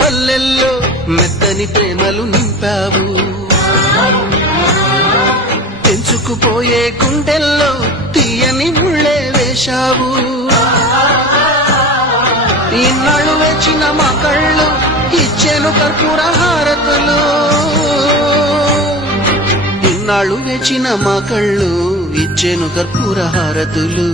పల్లెల్లో మెత్తని ప్రేమలు నింపావు పెంచుకుపోయే గుండెల్లో తీయని ముళ్ళే వేశావు ఇన్నాళ్ళు వేచిన మా కళ్ళు ఇచ్చేను కర్పూర హారతులు ఇన్నాళ్ళు వేచిన మా కళ్ళు ఇచ్చేను కర్పూర హారతులు